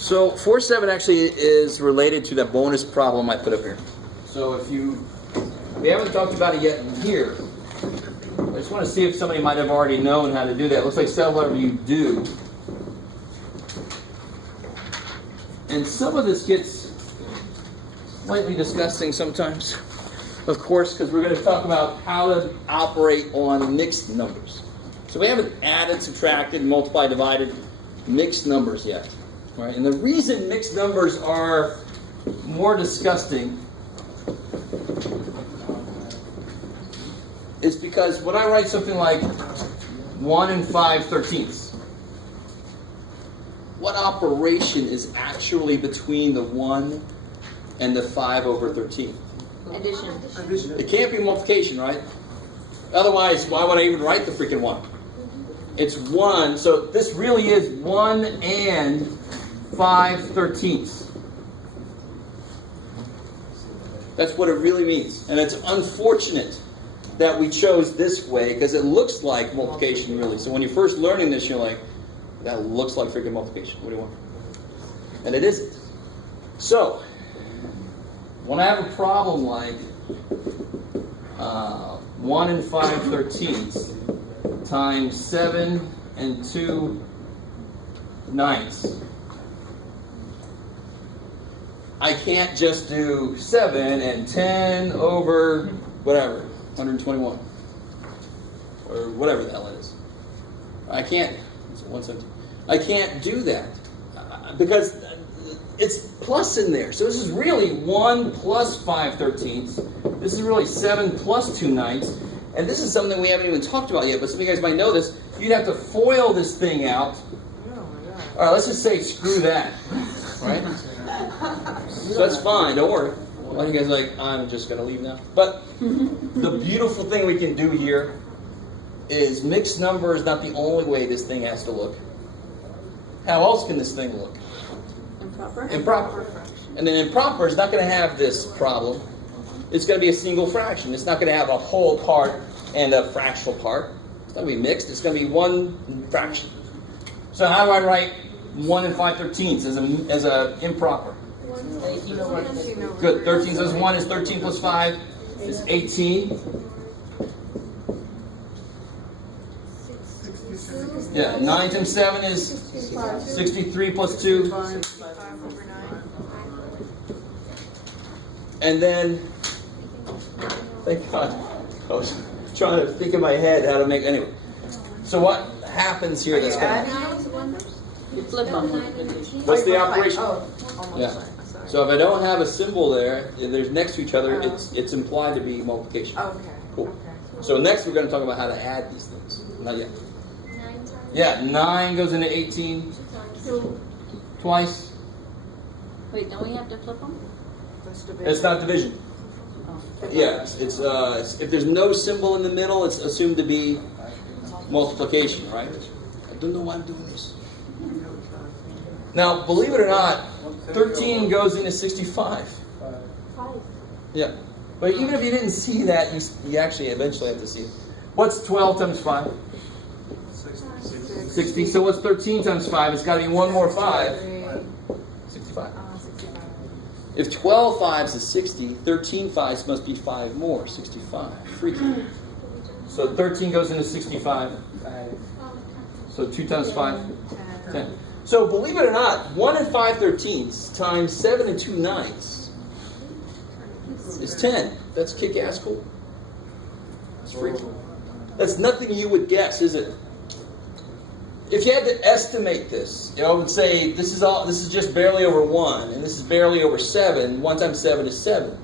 So 4-7 actually is related to that bonus problem I put up here. So we haven't talked about it yet in here. I just want to see if somebody might have already known how to do that. It looks like several of you do. And some of this gets slightly disgusting sometimes, of course, because we're going to talk about how to operate on mixed numbers. So we haven't added, subtracted, multiplied, divided mixed numbers yet. Right? And the reason mixed numbers are more disgusting is because when I write something like 1 5/13, what operation is actually between the 1 and the 5/13? Addition. It can't be multiplication, right? Otherwise, why would I even write the freaking 1? It's 1, so this really is 1 and 5/13. That's what it really means. And it's unfortunate that we chose this way because it looks like multiplication really. So when you're first learning this, you're like, that looks like freaking multiplication. What do you want? And it isn't. So, when I have a problem like 1 and 5/13 times 7 and 2/9, I can't just do 7 and 10 over whatever, 121. Or whatever the hell it is. I can't. It's 1/17. I can't do that. Because it's plus in there. So this is really 1 plus 5/13. This is really 7 plus 2/9. And this is something we haven't even talked about yet, but some of you guys might know this. You'd have to FOIL this thing out. All right, let's just say screw that. Right? So that's fine, don't worry. A lot of you guys are like, I'm just going to leave now. But the beautiful thing we can do here is mixed number is not the only way this thing has to look. How else can this thing look? Improper. And then improper is not going to have this problem. It's going to be a single fraction. It's not going to have a whole part and a fractional part. It's not going to be mixed. It's going to be one fraction. So how do I write 1 and 5/13 as a improper? Good. 13 says 1 is 13 plus 5 is 18. Yeah, 9 times 7 is 63 plus 2. And then, thank God, I was trying to think in my head how to make, anyway. So what happens here that's going to... You flip them. What's the operation? Oh, Yeah. So if I don't have a symbol there, if there's next to each other, it's implied to be multiplication. Okay. Cool. So next we're going to talk about how to add these things. Not yet. Yeah, 9 goes into 18 twice. Wait, don't we have to flip them? It's not division. Yeah, it's if there's no symbol in the middle, it's assumed to be multiplication, right? I don't know why I'm doing this. Now, believe it or not, 13 goes into 65. Yeah. But even if you didn't see that, you actually eventually have to see it. What's 12 times 5? 60. So what's 13 times 5? It's got to be one more 5. 65. If 12 fives is 60, 13 fives must be 5 more, 65. Freaky. So 13 goes into 65. So 2 times 5, 10. So believe it or not, 1 and 5/13 times 7 and 2/9 is 10. That's kick-ass cool. It's freaky. That's nothing you would guess, is it? If you had to estimate this, I would say this is just barely over 1, and this is barely over 7. 1 times 7 is 7.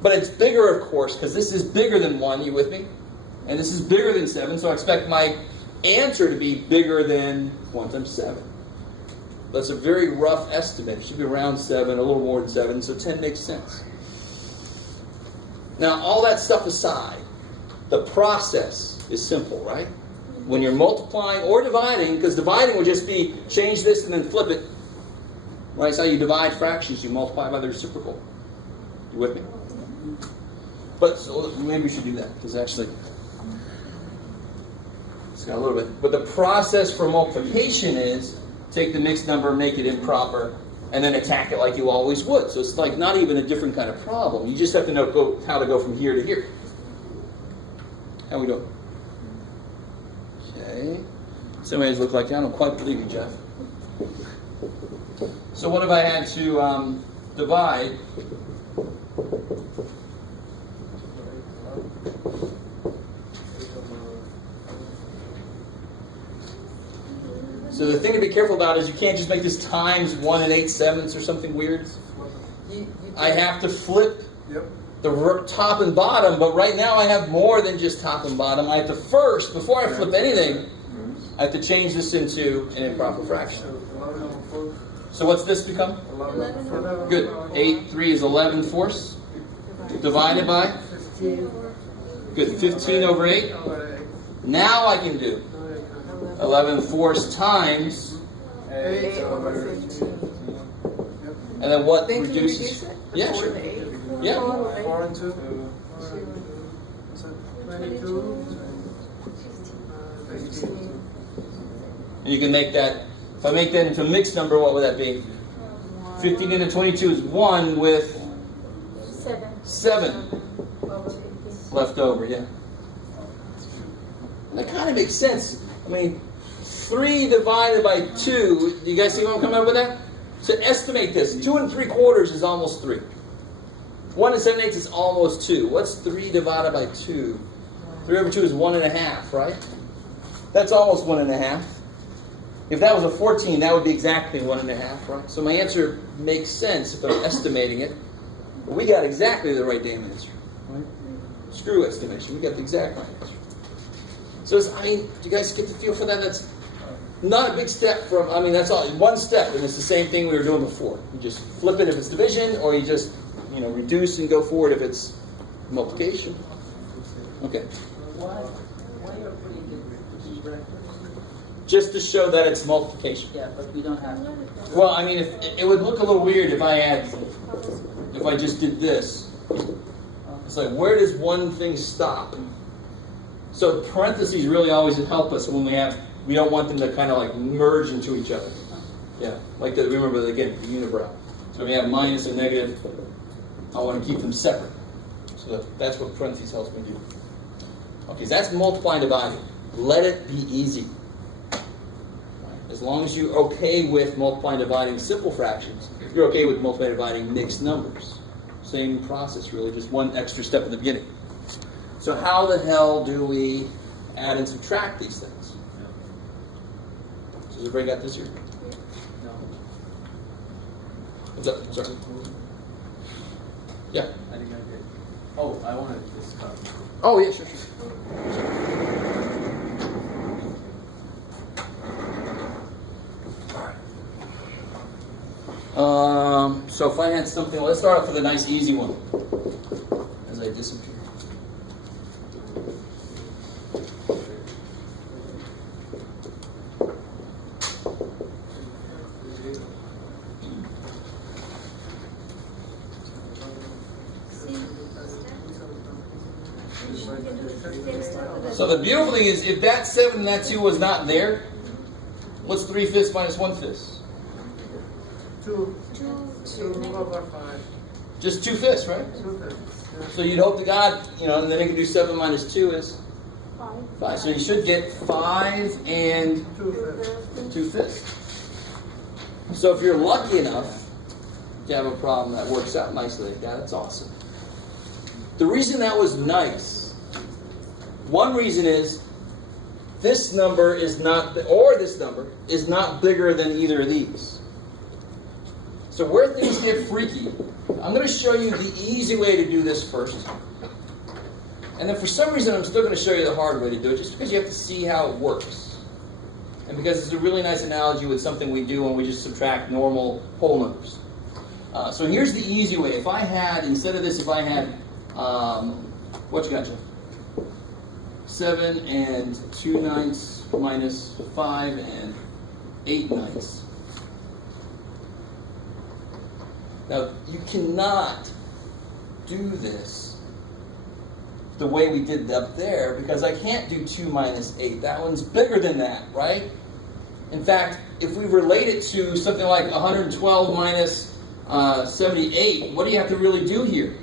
But it's bigger, of course, because this is bigger than 1. You with me? And this is bigger than 7, so I expect my answer to be bigger than 1 times 7. That's a very rough estimate. It should be around 7, a little more than 7, so 10 makes sense. Now, all that stuff aside, the process is simple, right? When you're multiplying or dividing, because dividing would just be change this and then flip it. Right? It's how you divide fractions. You multiply by the reciprocal. You with me? But so maybe we should do that, because actually it's got a little bit. But the process for multiplication is take the mixed number, make it improper, and then attack it like you always would. So it's like not even a different kind of problem. You just have to know how to go from here to here. How we doing? Okay. Some ways look like I don't quite believe you, Jeff. So what if I had to divide? So the thing to be careful about is you can't just make this times 1 8/7 or something weird. I have to flip the top and bottom, but right now I have more than just top and bottom. I have to first, before I flip anything, I have to change this into an improper fraction. So what's this become? Good. 8, 3 is 11/4. Divided by? Good. 15 over 8. Now I can do 11/4 times 8 over 15. And then what Then can you reduces? reduce it? Yeah, 4 sure. to 8? Yeah. 4 and 2. 22. 15. And you can make that, if I make that into a mixed number, what would that be? 15 into 22 is 1 with 7 left over, yeah. And that kind of makes sense. I mean, 3 divided by 2, do you guys see where I'm coming up with that? So estimate this. 2 3/4 is almost 3. 1 7/8 is almost 2. What's 3 divided by 2? 3 over 2 is 1 1/2, right? That's almost 1 1/2. If that was a 14, that would be exactly 1 1/2, right? So my answer makes sense if I'm estimating it. We got exactly the right damn answer, right? Screw estimation. We got the exact right answer. So, do you guys get the feel for that? That's not a big step from, that's all, one step, and it's the same thing we were doing before. You just flip it if it's division, or you just, reduce and go forward if it's multiplication. Okay. Why are we putting the brackets? Just to show that it's multiplication. Yeah, but we don't have to. Well, if it would look a little weird if I just did this. It's like, where does one thing stop? So parentheses really always help us when we don't want them to kind of like merge into each other. Yeah, remember again, the unibrow. So we have minus and negative. I want to keep them separate. So that's what parentheses helps me do. Okay, so that's multiplying and dividing. Let it be easy. As long as you're okay with multiplying and dividing simple fractions, you're okay with multiplying and dividing mixed numbers. Same process, really, just one extra step in the beginning. So how the hell do we add and subtract these things? Does everybody got this here? No. What's up? Sorry. Yeah. I think I did. Oh, I wanted to discuss. Oh, yeah, sure. So if I had something, let's start off with a nice easy one. As I disappear. So the beautiful thing is, if that 7 and that 2 was not there, what's 3/5 minus 1/5? 2 over 5. Just 2/5, right? 2/5. So you'd hope to God, and then you can do 7 minus 2 is 5. So you should get 5 and 2/5. 2/5. So if you're lucky enough to have a problem that works out nicely like that, that's awesome. The reason that was nice, one reason is this number is not, or this number is not bigger than either of these. So where things get freaky, I'm going to show you the easy way to do this first. And then for some reason I'm still going to show you the hard way to do it, just because you have to see how it works. And because it's a really nice analogy with something we do when we just subtract normal whole numbers. So here's the easy way. If I had, instead of this, if I had, what you got, Jeff? 7 and 2/9 minus 5 and 8/9. Now, you cannot do this the way we did up there, because I can't do 2 minus 8. That one's bigger than that, right? In fact, if we relate it to something like 112 minus 78, what do you have to really do here?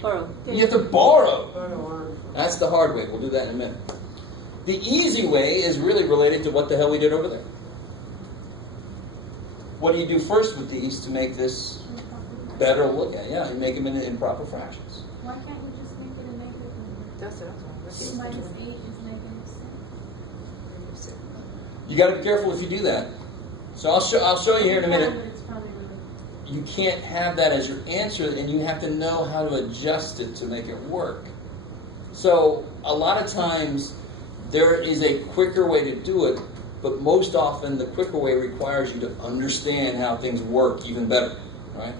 Borrow. You have to borrow. One. That's the hard way. We'll do that in a minute. The easy way is really related to what the hell we did over there. What do you do first with these to make this better look at? Yeah, you make them into improper fractions. Why can't we just make it a negative number? That's it. Two minus 8 is negative 6. You got to be careful if you do that. So I'll show you here in a minute. But it's probably really You can't have that as your answer, and you have to know how to adjust it to make it work. So a lot of times there is a quicker way to do it, but most often the quicker way requires you to understand how things work even better, right?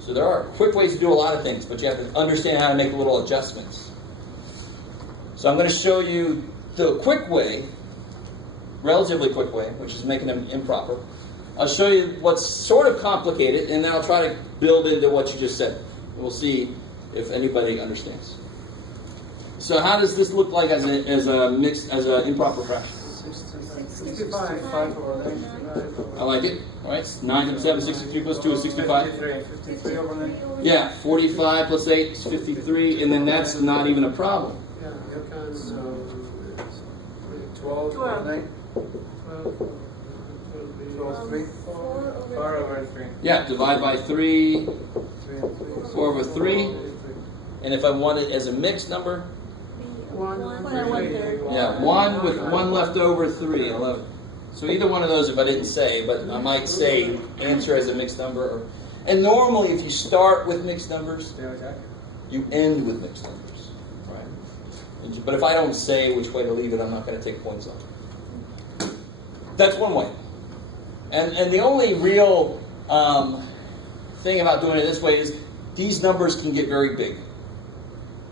So there are quick ways to do a lot of things, but you have to understand how to make little adjustments. So I'm going to show you the quick way, relatively quick way, which is making them improper. I'll show you what's sort of complicated, and then I'll try to build into what you just said. We'll see if anybody understands. So how does this look like as an improper fraction? 65. 5 over 9. I like it. All right, 9 times 7, 63 plus 2 is 65. 53 over 9. Yeah, 45 plus 8 is 53, and then that's not even a problem. Yeah, because 12 over 9. 12, 3. 4 over 3. Yeah, divide by 3, 3 and 3. 4 over 3. And if I want it as a mixed number, 1, 1/3. yeah, 1 with 1 left over, 3, 11. So either one of those if I didn't say, but I might say answer as a mixed number. And normally if you start with mixed numbers, you end with mixed numbers, right? But if I don't say which way to leave it, I'm not going to take points on it. That's one way. And the only real thing about doing it this way is these numbers can get very big.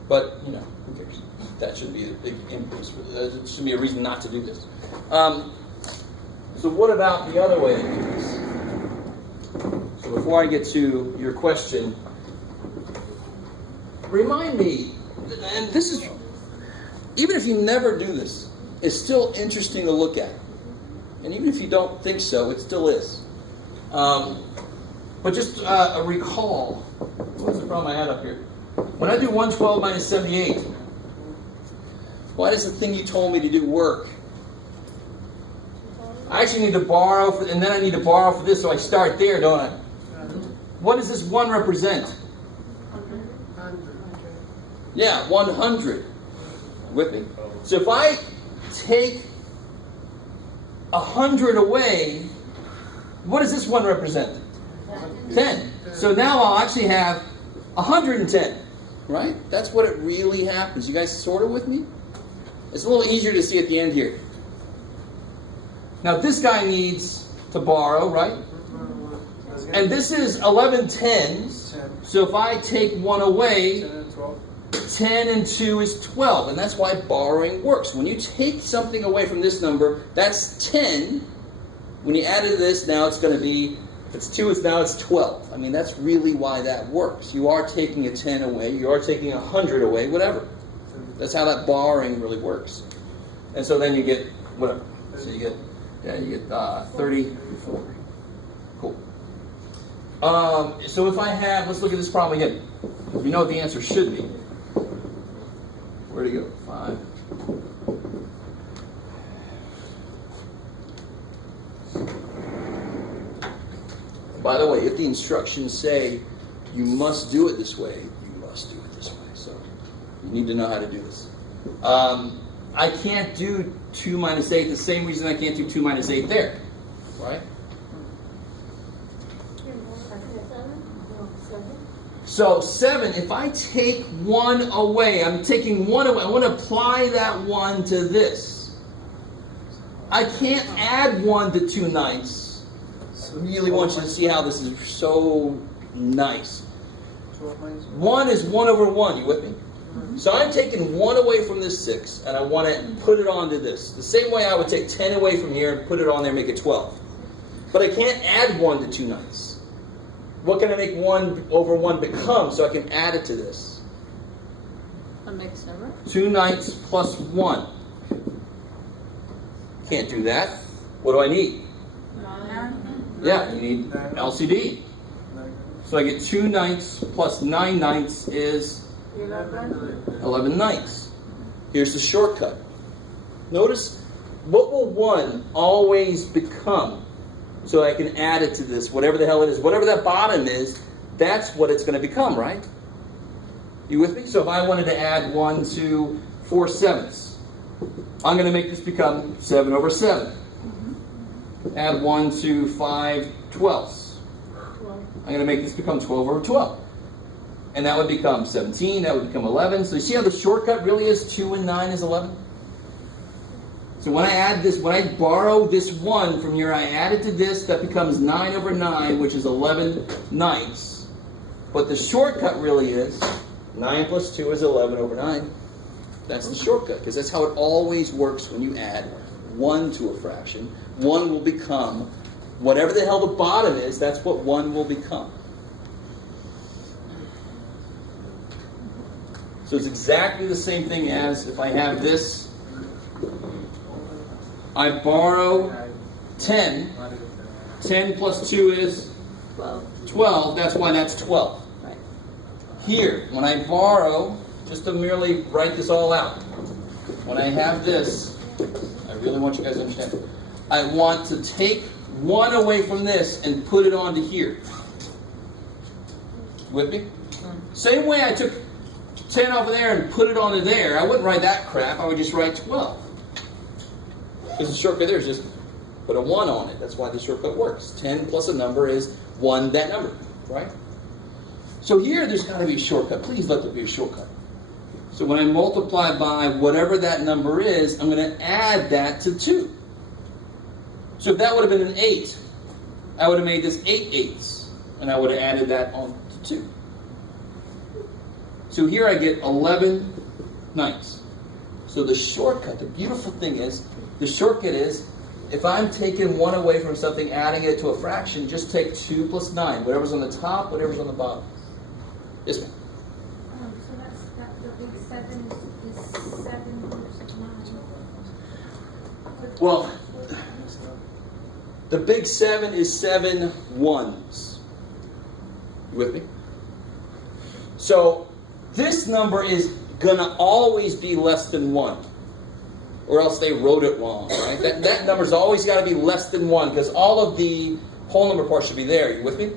But, you know, who cares? That shouldn't be a big increase. There shouldn't be a reason not to do this. So what about the other way to do this? So before I get to your question, remind me, and this is, even if you never do this, it's still interesting to look at. And even if you don't think so, it still is. But just a recall, what's the problem I had up here? When I do 112 minus 78, why does the thing you told me to do work? I actually need to borrow, and then I need to borrow for this, so I start there, don't I? What does this 1 represent? 100. Yeah, 100. With me? So if I take 100 away, what does this 1 represent? 10. So now I'll actually have 110. Right? That's what it really happens. You guys sort of with me? It's a little easier to see at the end here. Now this guy needs to borrow, right? And this is 11 tens. So if I take 1 away, 10 and 12. 10 and 2 is 12. And that's why borrowing works. When you take something away from this number, that's 10. When you add to this, now it's going to be, if it's 2, now it's 12. I mean, that's really why that works. You are taking a 10 away. You are taking 100 away, whatever. That's how that borrowing really works. And so then you get, whatever. So you get 34. Cool. So if I have, let's look at this problem again. You know what the answer should be. Where'd it go? 5. By the way, if the instructions say you must do it this way, you must do it this way. So you need to know how to do this. I can't do 2 minus 8 the same reason I can't do 2 minus 8 there. Right? So 7, if I take 1 away, I'm taking 1 away. I want to apply that 1 to this. I can't add 1 to 2 ninths. I really want you to see how this is so nice. 1 is 1 over 1. You with me? So I'm taking 1 away from this 6, and I want to put it onto this. The same way I would take 10 away from here and put it on there and make it 12. But I can't add 1 to 2 ninths. What can I make 1 over 1 become so I can add it to this? A mixed number. 2 ninths plus 1. Can't do that. What do I need? Yeah, you need LCD. So I get 2 ninths plus 9 ninths is 11 ninths. Here's the shortcut. Notice, what will 1 always become? So I can add it to this, whatever the hell it is. Whatever that bottom is, that's what it's going to become, right? You with me? So if I wanted to add 1 to 4 sevenths, I'm going to make this become 7 over 7. Add 1 to 5 twelfths. I'm going to make this become 12 over 12. And that would become 17, that would become 11. So you see how the shortcut really is 2 and 9 is 11? So when I add this, when I borrow this 1 from here, I add it to this, that becomes 9 over 9, which is 11 ninths. But the shortcut really is 9 plus 2 is 11 over 9. That's the shortcut, because that's how it always works when you add 1 to a fraction. 1 will become, whatever the hell the bottom is, that's what 1 will become. So it's exactly the same thing as if I have this. I borrow 10. 10 plus 2 is 12. That's why that's 12. Right. Here, when I borrow, just to merely write this all out, when I have this, I really want you guys to understand, I want to take 1 away from this and put it onto here. With me? Same way I took 10 over there and put it onto there, I wouldn't write that crap, I would just write 12. Because the shortcut there is just put a 1 on it. That's why the shortcut works. 10 plus a number is 1, that number, right? So here there's got to be a shortcut. Please let there be a shortcut. So when I multiply by whatever that number is, I'm going to add that to 2. So if that would have been an 8, I would have made this 8 eighths, and I would have added that on to 2. So here I get 11 ninths. So the shortcut, the beautiful thing is, the shortcut is, if I'm taking 1 away from something, adding it to a fraction, just take 2 plus 9. Whatever's on the top, whatever's on the bottom. Yes, ma'am? So that the big 7 is 7 versus 9. Well, the big 7 is 7 ones. You with me? So this number is going to always be less than 1. Or else they wrote it wrong, right? That number's always got to be less than 1, because all of the whole number parts should be there. You with me?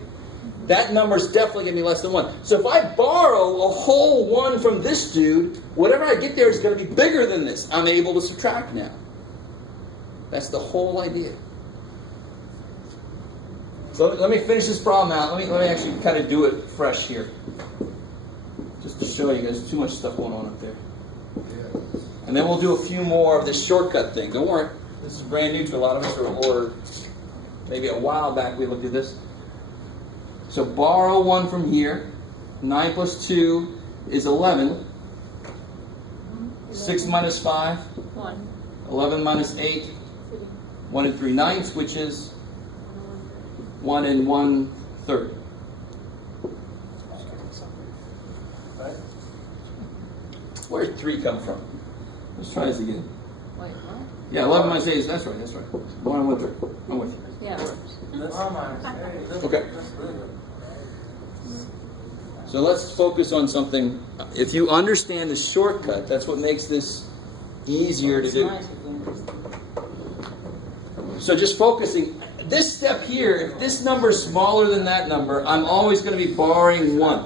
That number's definitely going to be less than 1. So if I borrow a whole 1 from this dude, whatever I get there is going to be bigger than this. I'm able to subtract now. That's the whole idea. So let me finish this problem out. Let me actually kind of do it fresh here. Just to show you guys, too much stuff going on up there. And then we'll do a few more of this shortcut thing. Don't worry. This is brand new to a lot of us, or maybe a while back we looked at this. So borrow 1 from here. 9 plus 2 is 11. 6 minus 5. 1. 11 minus 8. 1 and 3 ninths, which is 1 and 1/3. Where did 3 come from? Let's try this again. Wait, what? Yeah, 11 minus 8 is, that's right. 1 and 1/3. I'm with you. Yeah. Okay. So let's focus on something. If you understand the shortcut, that's what makes this easier to do. So just focusing. This step here, if this number is smaller than that number, I'm always going to be borrowing 1.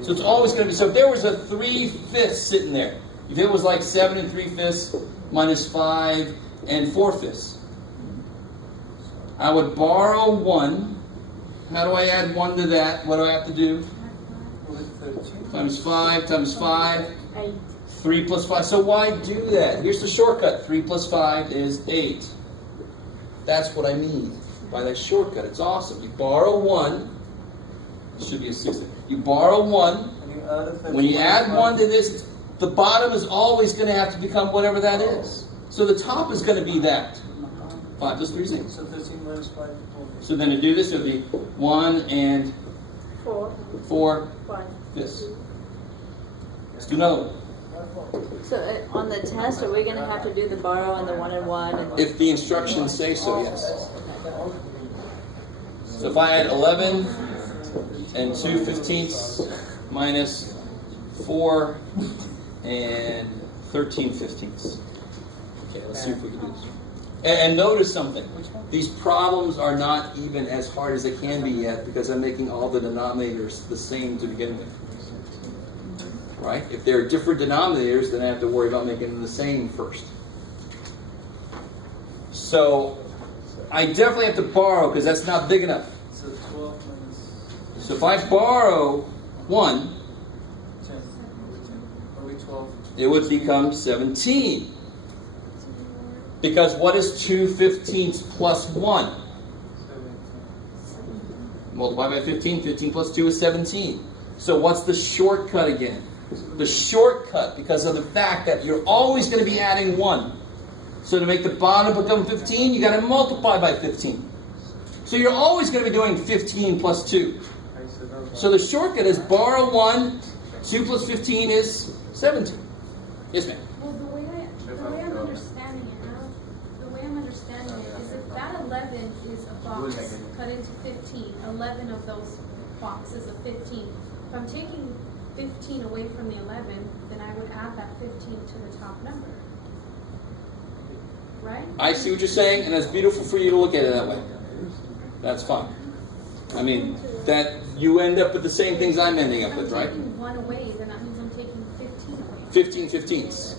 So it's always going to be, so if there was a 3/5 sitting there, if it was like 7 and 3/5 minus 5 and 4/5, I would borrow 1. How do I add 1 to that? What do I have to do? Times 5 times 5. 8. 3 plus 5. So why do that? Here's the shortcut. 3 plus 5 is 8. That's what I mean by that shortcut. It's awesome. You borrow 1. It should be a 6. You borrow 1. When you add 1 to this, the bottom is always going to have to become whatever that is. So the top is going to be that. 5 plus 3 is 8. So 13 minus 5. So then to do this, it would be 1 and 4. 4 5. fifths. Let's do another one. So on the test, are we going to have to do the borrow and the 1 and 1? And If the instructions say so, yes. So if I add 11 and 2/15 minus 4 and 13/15. Okay, let's see if we can do this. And notice something. These problems are not even as hard as they can be yet because I'm making all the denominators the same to begin with. Right? If they're different denominators, then I have to worry about making them the same first. So I definitely have to borrow because that's not big enough. So 12 minus So if I borrow 1, 10. Are we 12? it would become 17. Because what is 2/15 plus 1? 17. Multiply by 15. 15 plus 2 is 17. So what's the shortcut again? The shortcut, because of the fact that you're always going to be adding 1. So to make the bottom become 15, you got to multiply by 15. So you're always going to be doing 15 plus 2. So the shortcut is borrow 1, 2 plus 15 is 17. Yes, ma'am. Well, the way I'm understanding it now, is if that 11 is a box cut into 15, 11 of those boxes of 15. If I'm taking 15 away from the 11, then I would add that 15 to the top number. Right? I see what you're saying, and that's beautiful for you to look at it that way. That's fine. I mean, that you end up with the same things I'm ending up with, right? If I'm taking 1 away, then that means I'm taking 15 away. 15/15ths.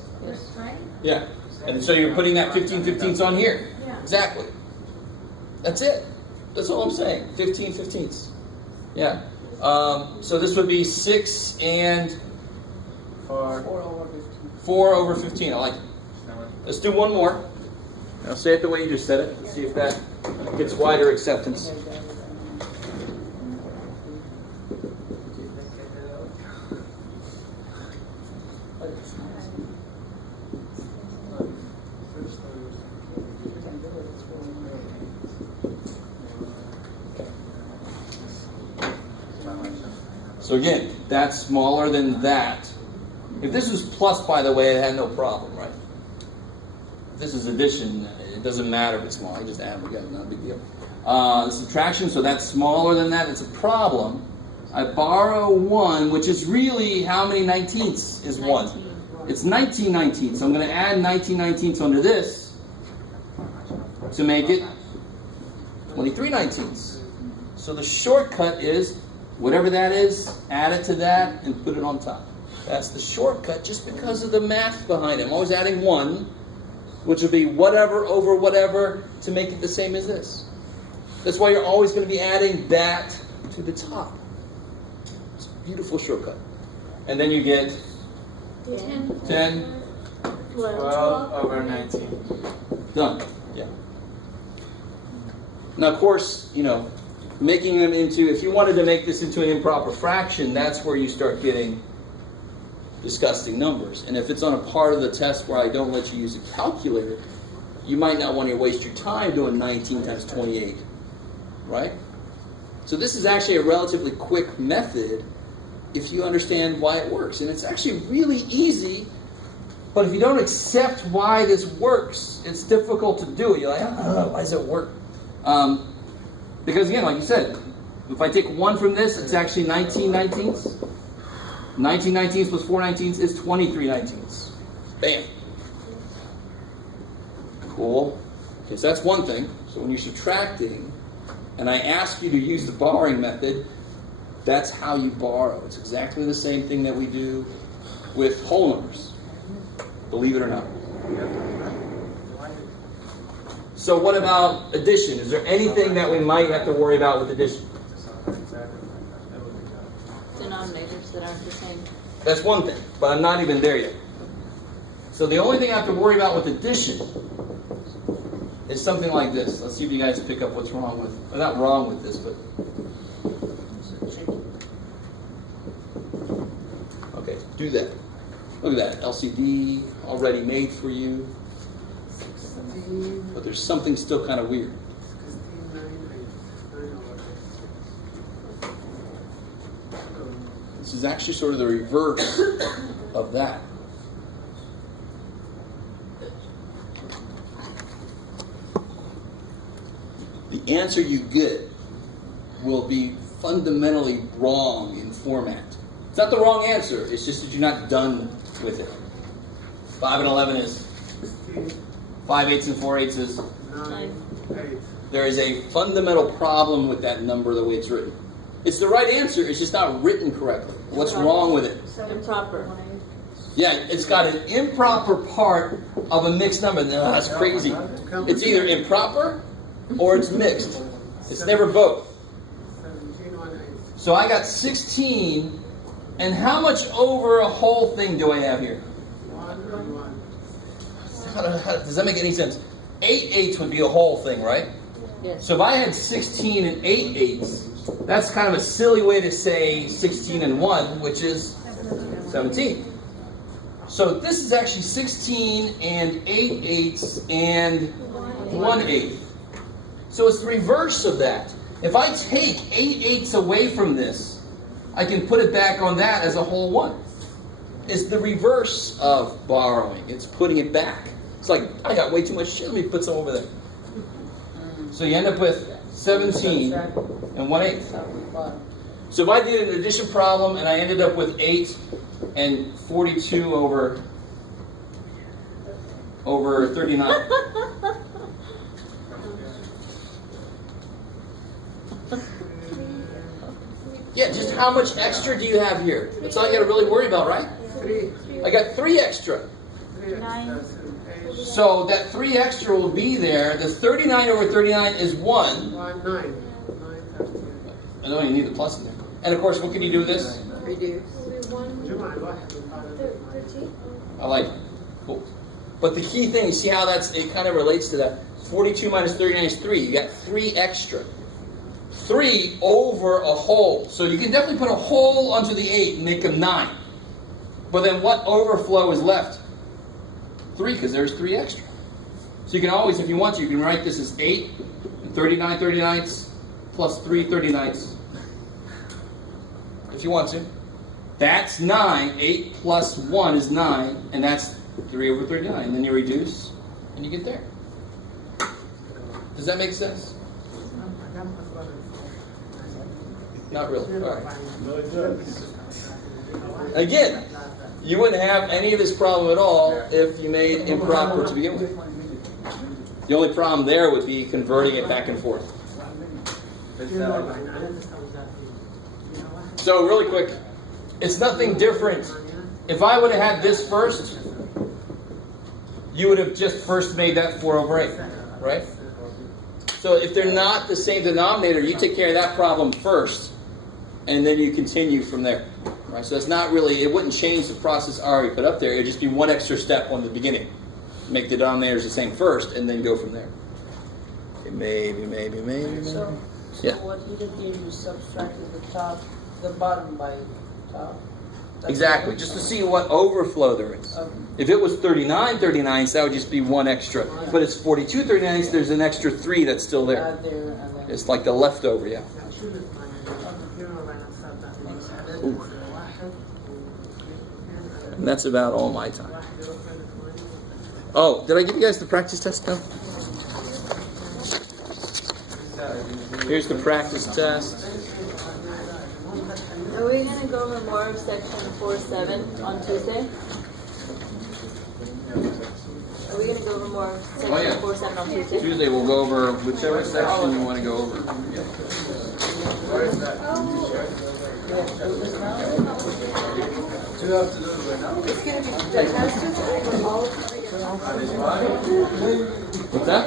Right? Yeah. And so you're putting that 15/15ths on here. Yeah. Exactly. That's it. That's all I'm saying. 15/15ths. Yeah. So this would be 6 and 4 over 15. I like it. Let's do one more. Now say it the way you just said it. Let's see if that gets wider acceptance. So again, that's smaller than that. If this was plus, by the way, it had no problem, right? If this is addition, it doesn't matter if it's small. You just add them together, not a big deal. Subtraction, so that's smaller than that. It's a problem. I borrow 1, which is really how many 19ths is 1? 19. It's 19 19ths. So I'm going to add 19 19ths under this to make it 23 19ths. So the shortcut is, whatever that is, add it to that and put it on top. That's the shortcut just because of the math behind it. I'm always adding 1, which would be whatever over whatever to make it the same as this. That's why you're always going to be adding that to the top. It's a beautiful shortcut. And then you get 10. 12 over 19. Done. Yeah. Now, of course, making them into, if you wanted to make this into an improper fraction, that's where you start getting disgusting numbers. And if it's on a part of the test where I don't let you use a calculator, you might not want to waste your time doing 19 times 28, right? So this is actually a relatively quick method if you understand why it works. And it's actually really easy, but if you don't accept why this works, it's difficult to do it. You're like, I don't know, why does it work? Because again, like you said, if I take 1 from this, it's actually 19 19ths. 19 19ths plus 4 19ths is 23 19ths. Bam. Cool. Okay, so that's one thing. So when you're subtracting, and I ask you to use the borrowing method, that's how you borrow. It's exactly the same thing that we do with whole numbers. Believe it or not. So what about addition? Is there anything that we might have to worry about with addition? Denominators that aren't the same. That's one thing, but I'm not even there yet. So the only thing I have to worry about with addition is something like this. Let's see if you guys pick up what's wrong with, well, not wrong with this, but... Okay, do that. Look at that, LCD already made for you. But there's something still kind of weird. This is actually sort of the reverse of that. The answer you get will be fundamentally wrong in format. It's not the wrong answer, it's just that you're not done with it. 5 and 11 is 5/8 and 4/8 is. There is a fundamental problem with that number the way it's written. It's the right answer, it's just not written correctly. What's wrong with it? Improper. Yeah, it's got an improper part of a mixed number. No, that's crazy. It's either improper or it's mixed. It's never both. So I got 16, and how much over a whole thing do I have here? Does that make any sense? 8/8 would be a whole thing, right? Yes. So if I had 16 and 8/8, that's kind of a silly way to say 16 and 1, which is 17. So this is actually 16 and 8/8 and 1/8. So it's the reverse of that. If I take 8/8 away from this, I can put it back on that as a whole 1. It's the reverse of borrowing. It's putting it back. It's like, I got way too much shit, let me put some over there. So you end up with 17 and 1/8. So if I did an addition problem and I ended up with 8 and 42 over 39. Yeah, just how much extra do you have here? That's all you got to really worry about, right? I got 3 extra. 9. So that 3 extra will be there. The 39 over 39 is 1. I don't even need the plus in there. And of course, what can you do with this? Reduce. I like it. Cool. But the key thing, you see how it kind of relates to that. 42 minus 39 is 3. You got 3 extra. 3 over a whole. So you can definitely put a whole onto the 8 and make them 9. But then what overflow is left? 3, because there's 3 extra. So you can always, if you want to, you can write this as 8 and 39 39ths plus 3 39ths. If you want to. That's 9. 8 plus 1 is 9, and that's 3 over 39. And then you reduce, and you get there. Does that make sense? Not really. All right. Again, you wouldn't have any of this problem at all if you made improper to begin with. The only problem there would be converting it back and forth. So really quick, it's nothing different. If I would have had this first, you would have just first made that 4 over 8, right? So if they're not the same denominator, you take care of that problem first, and then you continue from there. Right? So it's not really, it wouldn't change the process I already put up there. It would just be one extra step on the beginning. Make the denominators the same first, and then go from there. Okay, maybe. So Yeah. what you did here, you subtracted the bottom by top. That's Exactly, it? just to see what overflow there is. Okay. If it was 39 39ths, that would just be 1 extra. But it's 42 39ths, there's an extra 3 that's still there. Add there and then. It's like the leftover, yeah. Ooh. And that's about all my time. Oh, did I give you guys the practice test now? Here's the practice test. Are we going to go over more of section 4.7 on Tuesday? Are we going to go over more of section 4.7 on Tuesday? Tuesday we'll go over whichever section you want to go over. It's going to be, the test is over all 3 of them. What's that?